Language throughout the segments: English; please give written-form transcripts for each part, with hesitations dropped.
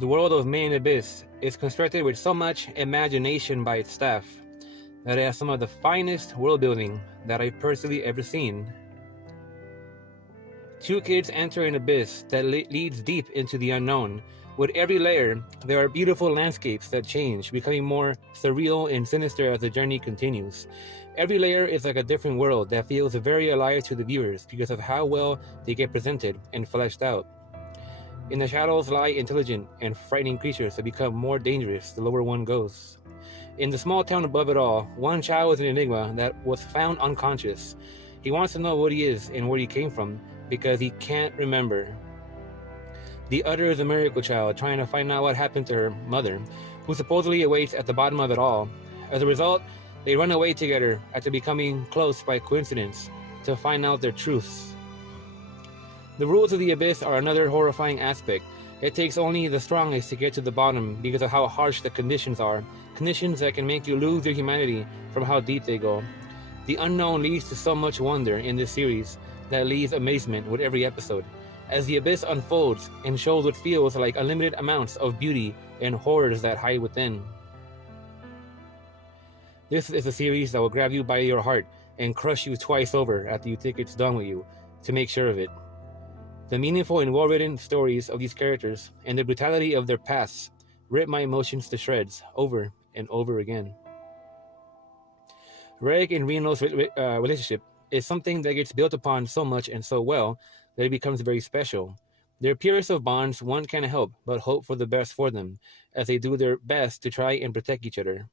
The world of Main Abyss is constructed with so much imagination by its staff that it has some of the finest world building that I've personally ever seen. Two kids enter an abyss that leads deep into the unknown. With every layer, there are beautiful landscapes that change, becoming more surreal and sinister as the journey continues. Every layer is like a different world that feels very alive to the viewers because of how well they get presented and fleshed out. In the shadows lie intelligent and frightening creatures that become more dangerous the lower one goes. In the small town above it all, one child is an enigma that was found unconscious. He wants to know what he is and where he came from because he can't remember. The other is a miracle child trying to find out what happened to her mother, who supposedly awaits at the bottom of it all. As a result, they run away together after becoming close by coincidence to find out their truths. The rules of the abyss are another horrifying aspect. It takes only the strongest to get to the bottom because of how harsh the conditions are, conditions that can make you lose your humanity from how deep they go. The unknown leads to so much wonder in this series that leaves amazement with every episode, as the abyss unfolds and shows what feels like unlimited amounts of beauty and horrors that hide within. This is a series that will grab you by your heart and crush you twice over after you think it's done with you, to make sure of it. The meaningful and well-written stories of these characters and the brutality of their pasts rip my emotions to shreds over and over again. Reg and Reno's relationship is something that gets built upon so much and so well that it becomes very special. Their purest of bonds, one can't help but hope for the best for them as they do their best to try and protect each other.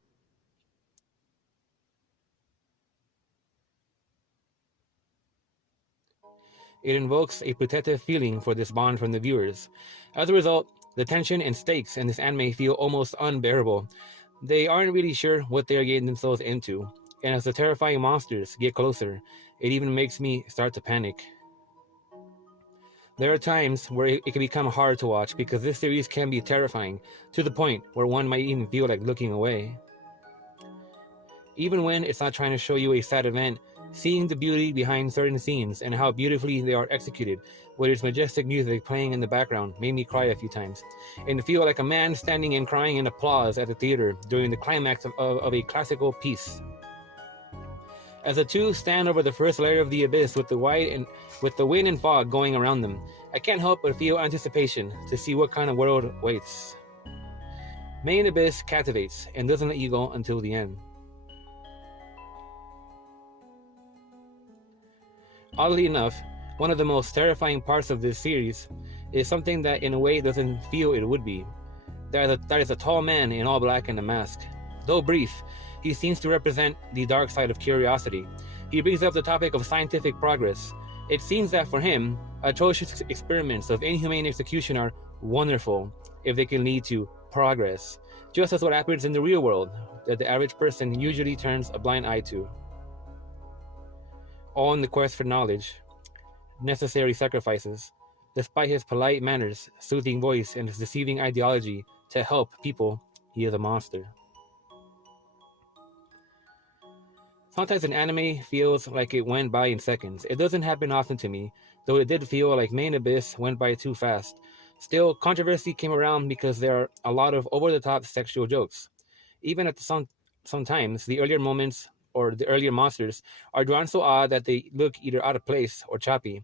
It invokes a protective feeling for this bond from the viewers. As a result, the tension and stakes in this anime feel almost unbearable. They aren't really sure what they are getting themselves into, and as the terrifying monsters get closer, it even makes me start to panic. There are times where it can become hard to watch because this series can be terrifying, to the point where one might even feel like looking away. Even when it's not trying to show you a sad event, seeing the beauty behind certain scenes and how beautifully they are executed, with its majestic music playing in the background, made me cry a few times, and feel like a man standing and crying in applause at the theater during the climax of a classical piece. As the two stand over the first layer of the abyss with the wind and fog going around them, I can't help but feel anticipation to see what kind of world waits. Main Abyss captivates and doesn't let you go until the end. Oddly enough, one of the most terrifying parts of this series is something that in a way doesn't feel it would be. That is a tall man in all black and a mask. Though brief, he seems to represent the dark side of curiosity. He brings up the topic of scientific progress. It seems that for him, atrocious experiments of inhumane execution are wonderful if they can lead to progress, just as what happens in the real world that the average person usually turns a blind eye to. All in the quest for knowledge, necessary sacrifices, despite his polite manners, soothing voice, and his deceiving ideology to help people, he is a monster. Sometimes an anime feels like it went by in seconds. It doesn't happen often to me, though it did feel like Main Abyss went by too fast. Still, controversy came around because there are a lot of over-the-top sexual jokes. Even at sometimes, the earlier moments or the earlier monsters are drawn so odd that they look either out of place or choppy.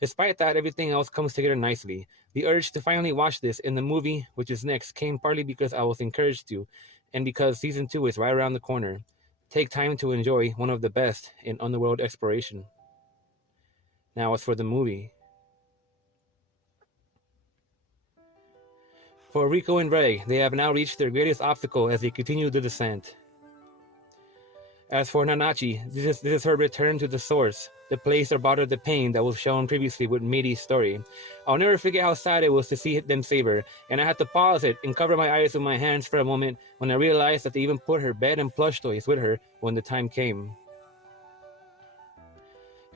Despite that, everything else comes together nicely. The urge to finally watch this in the movie, which is next, came partly because I was encouraged to, and because Season 2 is right around the corner. Take time to enjoy one of the best in underworld exploration. Now as for the movie. For Rico and Reg, they have now reached their greatest obstacle as they continue the descent. As for Nanachi, this is her return to the source, the place that brought her the pain that was shown previously with Meidi's story. I'll never forget how sad it was to see them save her, and I had to pause it and cover my eyes with my hands for a moment when I realized that they even put her bed and plush toys with her when the time came.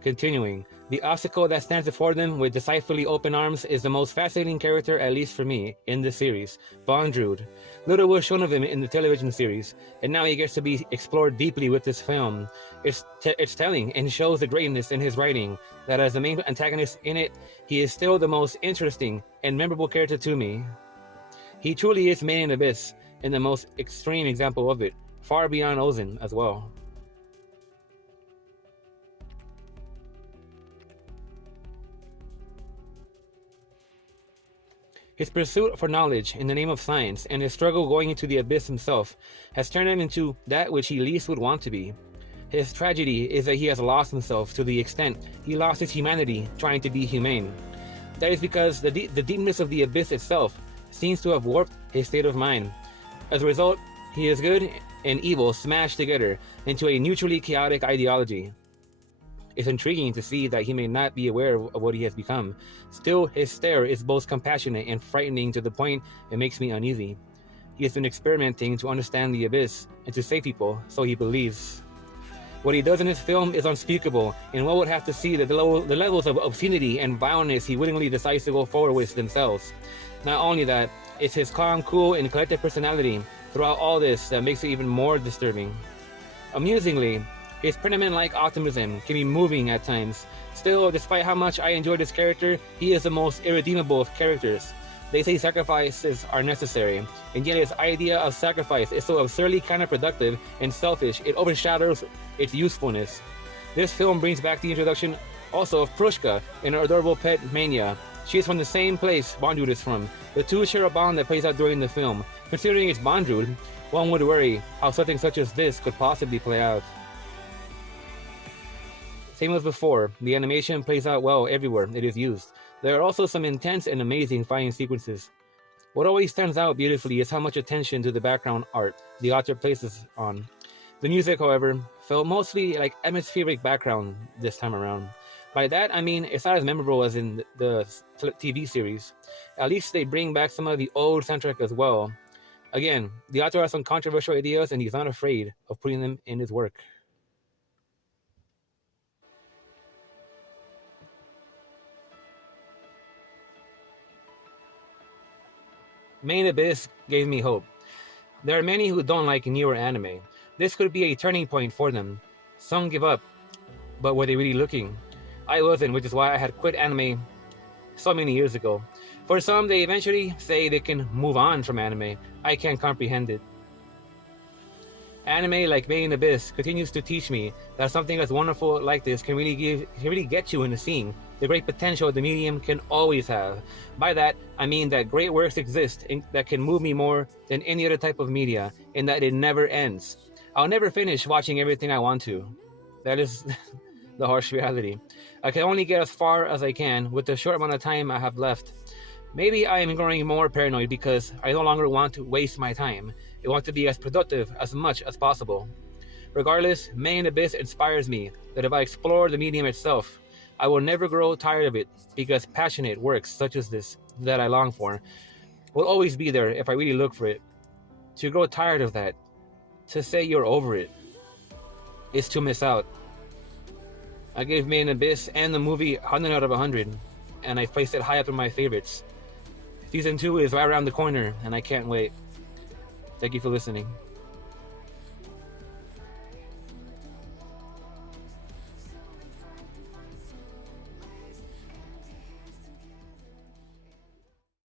Continuing, the obstacle that stands before them with delightfully open arms is the most fascinating character, at least for me, in this series, Bondrewd. Little was shown of him in the television series, and now he gets to be explored deeply with this film. It's telling and shows the greatness in his writing, that as the main antagonist in it, he is still the most interesting and memorable character to me. He truly is Made in the Abyss, and the most extreme example of it, far beyond Ozen as well. His pursuit for knowledge in the name of science and his struggle going into the abyss himself has turned him into that which he least would want to be. His tragedy is that he has lost himself to the extent he lost his humanity trying to be humane. That is because the deepness of the abyss itself seems to have warped his state of mind. As a result, he is good and evil smashed together into a mutually chaotic ideology. It's intriguing to see that he may not be aware of what he has become. Still, his stare is both compassionate and frightening to the point it makes me uneasy. He has been experimenting to understand the abyss and to save people, so he believes. What he does in his film is unspeakable, and one would have to see that the levels of obscenity and vileness he willingly decides to go forward with themselves. Not only that, it's his calm, cool, and collected personality throughout all this that makes it even more disturbing. Amusingly, his Pentaman-like optimism can be moving at times. Still, despite how much I enjoy this character, he is the most irredeemable of characters. They say sacrifices are necessary, and yet his idea of sacrifice is so absurdly counterproductive and selfish it overshadows its usefulness. This film brings back the introduction also of Prushka and her adorable pet Mania. She is from the same place Bondrewd is from. The two share a bond that plays out during the film. Considering it's Bondrewd, one would worry how something such as this could possibly play out. Same as before, the animation plays out well everywhere it is used. There are also some intense and amazing fighting sequences. What always stands out beautifully is how much attention to the background art the author places on. The music, however, felt mostly like atmospheric background this time around. By that, I mean it's not as memorable as in the TV series. At least they bring back some of the old soundtrack as well. Again, the author has some controversial ideas and he's not afraid of putting them in his work. Made in the Abyss gave me hope. There are many who don't like newer anime. This could be a turning point for them. Some give up, but were they really looking? I wasn't, which is why I had quit anime so many years ago. For some, they eventually say they can move on from anime. I can't comprehend it. Anime like Made in the Abyss continues to teach me that something as wonderful like this can really get you in the scene. The great potential the medium can always have. By that, I mean that great works exist that can move me more than any other type of media, and that it never ends. I'll never finish watching everything I want to. That is the harsh reality. I can only get as far as I can with the short amount of time I have left. Maybe I am growing more paranoid because I no longer want to waste my time. I want to be as productive as much as possible. Regardless, Made in the Abyss inspires me that if I explore the medium itself, I will never grow tired of it because passionate works such as this that I long for will always be there if I really look for it. To grow tired of that, to say you're over it, is to miss out. I gave Made in the Abyss and the movie 100 out of 100, and I placed it high up in my favorites. Season 2 is right around the corner, and I can't wait. Thank you for listening.